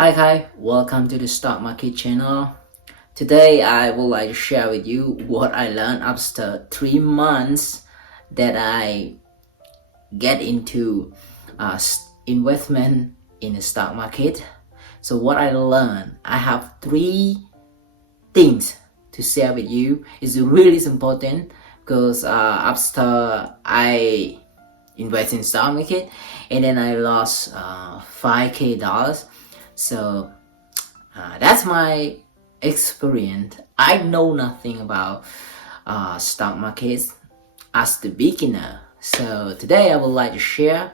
Hi, welcome to the stock market channel. Today I would like to share with you what I learned after 3 months that I get into investment in the stock market. So what I learned, I have 3 things to share with you. It's really important because after I invest in stock market and then I lost $5,000. So that's my experience. I know nothing about stock markets as the beginner. So today I would like to share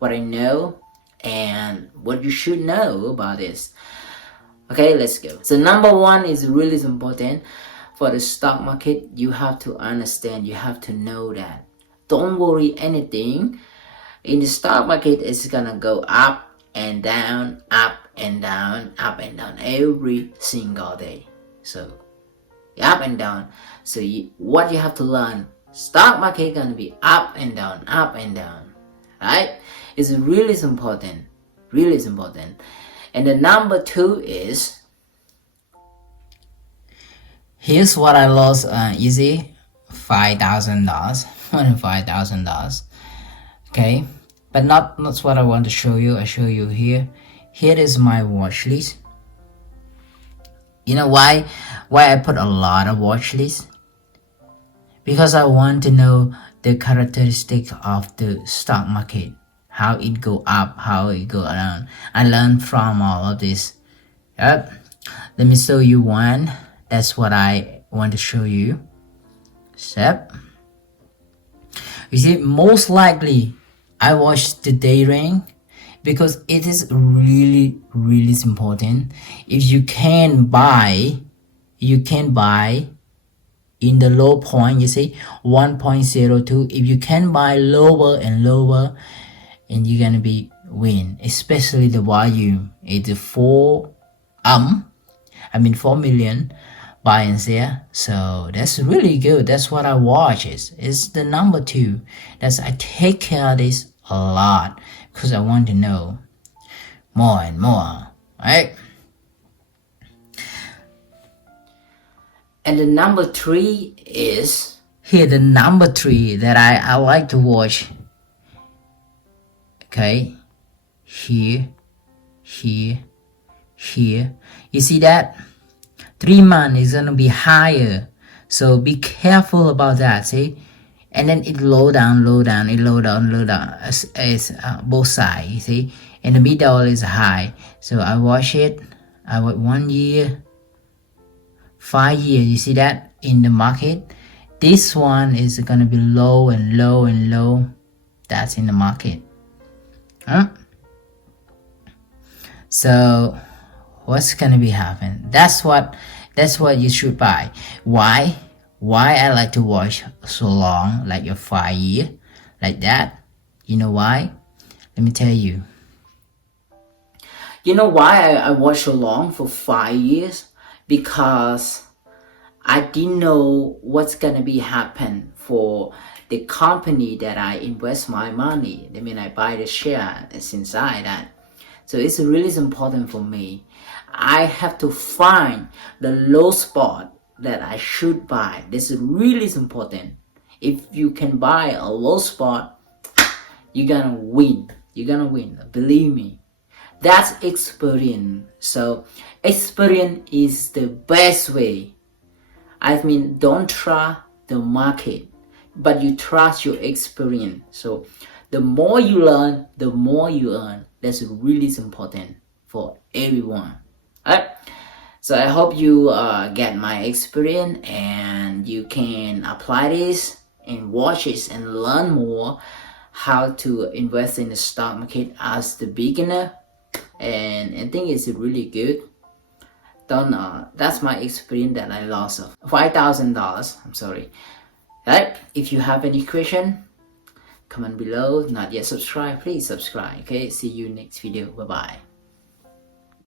what I know and what you should know about this. Okay, let's go. So number 1 is really important for the stock market. You have to understand, you have to know that. Don't worry anything. In the stock market, it's gonna go up and down, up and down, up and down every single day. So up and down. So what you have to learn, stock market gonna be up and down, right? It's really important, And the number 2 is, here's what I lost easy, $5,000, more than $5,000. Okay, but not what I want to show you. I show you here. Here is my watch list. You know why I put a lot of watch list? Because I want to know the characteristic of the stock market, how it go up, how it go down. I learned from all of this. Yep. Let me show you one. That's what I want to show you. Step. You see, most likely I watch the day range because it is really important. If you can buy in the low point, you see 1.02. If you can buy lower and lower, and you're gonna be win, especially the volume. It's 4 million buy and sell. So that's really good. That's what I watch. It's the number 2. That's I take care of this a lot because I want to know more and more, right? And the number 3 is here. The number 3 that I like to watch. Okay, here. You see that 3 months is gonna be higher, so be careful about that. See, and then it low down, it low down as both sides. You see, in the middle is high. So I watch it. I watch 1 year, 5 years. You see that in the market, this one is gonna be low and low. That's in the market. So what's gonna be happen? That's what you should buy. Why I like to watch so long, like a 5 year, like that? You know why? Let me tell you. You know why I watch so long for 5 years? Because I didn't know what's gonna be happen for the company that I invest my money. I mean, I buy the share that's inside that. So it's really important for me. I have to find the low spot that I should buy. This is really important. If you can buy a low spot, you're gonna win. Believe me. That's experience. So experience is the best way. I mean, don't trust the market, but you trust your experience. So the more you learn, the more you earn. That's really important for everyone. Alright, so I hope you get my experience and you can apply this and watch it and learn more how to invest in the stock market as the beginner. And I think it's really good. That's my experience that I lost of $5,000. I'm sorry. Alright, if you have any question, comment below. Not yet subscribed, please subscribe. Okay, see you next video. Bye bye.